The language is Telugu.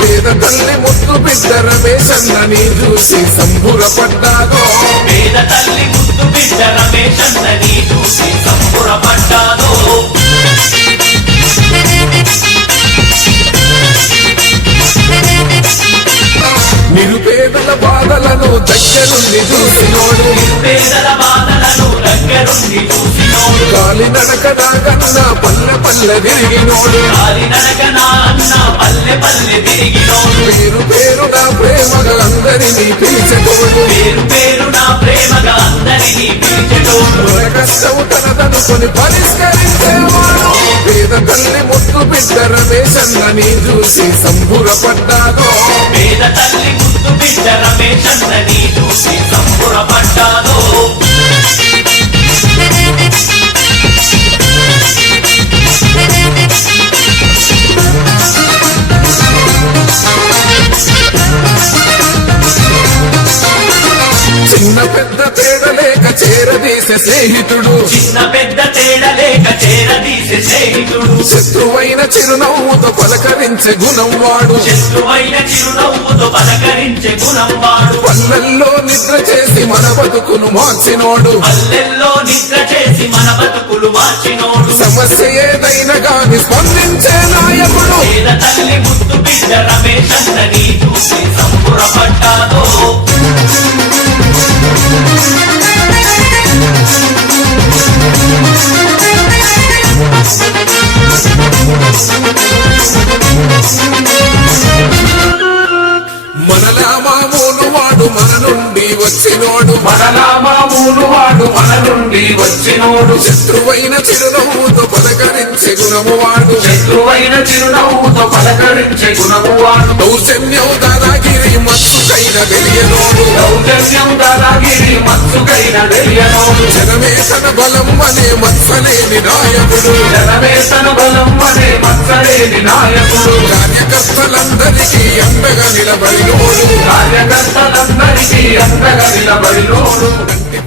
పేద తల్లి ముద్దు బిడ్డ రమేశన్నని చూసి సంబురపడ్డాదో, పేద తల్లి ముద్దు బిడ్డ రమేశన్నని చూసి సంబురపడ్డాదో. నిరుపేదల బాధలను దగ్గరుండి చూసినోడు, నిరుపేదల బాధలను దగ్గరుండి చూసినోడు. కాలినడక నాగన్న పల్లె పల్లె తిరిగినోడు, కాలినడక నాగన్న పల్లె పల్లె తిరిగినోడు. పేరు పేరు నా ప్రేమగా అందరినీ పిలిచెతోడు, పేరు పేరు నా ప్రేమగా అందరినీ పిలిచెతోడు. కష్టము తనదనుకొని పరిష్కరించేవాడు. పేద తల్లి ముద్దు బిడ్డ రమేశన్నని చూసి సంబురపడ్డాదో, పేద తల్లి ముద్దు బిడ్డ రమేశన్నని చూసి సంబురపడ్డాదో. చిన్న పెద్ద తేడలేక చేరదీసే స్నేహితుడు, చిన్న పెద్ద తేడలేక చేరదీసే స్నేహితుడు. శత్రువైన చిరునవ్వుతో పలకరించే గుణం వాడు, శత్రువైన చిరునవ్వుతో పలకరించే గుణం వాడు. పల్లెల్లో నిద్ర చేసి మన బతుకును మార్చినోడు, పల్లెల్లో నిద్ర చేసి మన బతుకులు మార్చినోడు. సమస్య ఏదైనా గాని స్పందించే నాయకుడు. పేద తల్లి ముద్దు బిడ్డ రమేశన్నని చూసి సంబురపడ్డాదో. మనలా మామూలు వాడు మన నుండి వచ్చినోడు, మనలా మామూలు వాడు మన నుండి వచ్చినోడు. శత్రువైన చిరునవ్వుతో పలకరించే గుణము వాడు, శత్రువైన చిరునవ్వుతో పలకరించే గుణము వాడు. దౌర్జన్యం దాదాగిరి మత్సుకైన తెలియనోడు, దౌర్జన్యం దాదాగిరి మత్సుకైన తెలియనోడు. జనమే తన బలం అనే మత్సలేని నాయకుడు, జనమే తన బలం అనే మత్సలేని నాయకుడు. కార్యకర్తలందరికీ అండగా నిలబడినోడు, కార్యకర్తలందరికీ అండగా నిలబడినోడు. కంటి